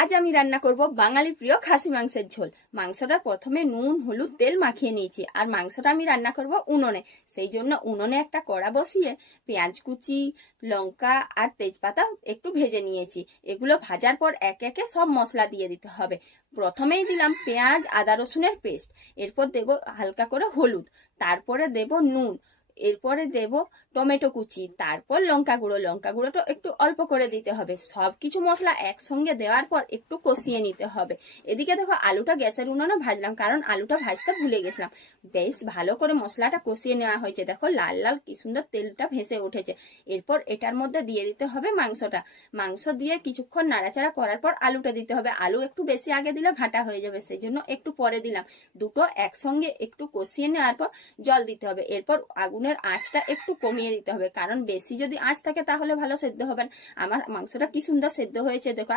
আজ আমি রান্না করব বাঙালির প্রিয় খাসি মাংসের ঝোল। মাংসটা প্রথমে নুন হলুদ তেল মাখিয়ে নিয়েছি, আর মাংসটা আমি রান্না করব উনুনে। সেই জন্য উনুনে একটা কড়া বসিয়ে পেঁয়াজ কুচি, লঙ্কা আর তেজপাতা একটু ভেজে নিয়েছি। এগুলো ভাজার পর একে একে সব মশলা দিয়ে দিতে হবে। প্রথমেই দিলাম পেঁয়াজ আদা রসুনের পেস্ট, এরপর দেব হালকা করে হলুদ, তারপরে দেব নুন, এরপরে দেব টমেটো কুচি, তারপর লঙ্কা গুঁড়োটা একটু অল্প করে দিতে হবে। সবকিছু মশলা একসঙ্গে দেওয়ার পর একটু কষিয়ে নিতে হবে। এদিকে দেখো আলুটা গ্যাসের উনুনে ভাজলাম, কারণ আলুটা ভাজতে ভুলে গেছিলাম। বেশ ভালো করে মশলাটা কষিয়ে নেওয়া হয়েছে, দেখো লাল লাল কি সুন্দর তেলটা ভেসে উঠেছে। এরপর এটার মধ্যে দিয়ে দিতে হবে মাংসটা। মাংস দিয়ে কিছুক্ষণ নাড়াচাড়া করার পর আলুটা দিতে হবে। আলু একটু বেশি আগে দিলে ঘাটা হয়ে যাবে, সেই জন্য একটু পরে দিলাম। দুটো একসঙ্গে একটু কষিয়ে নেওয়ার পর জল দিতে হবে। এরপর আগুনের আঁচটা একটু কমিয়ে দিতে হবে, কারণ বেশি যদি আঁচ থাকে তাহলে ভালো সেদ্ধ হবে না। আমার মাংসটা কি সুন্দর সেদ্ধ হয়েছে দেখো।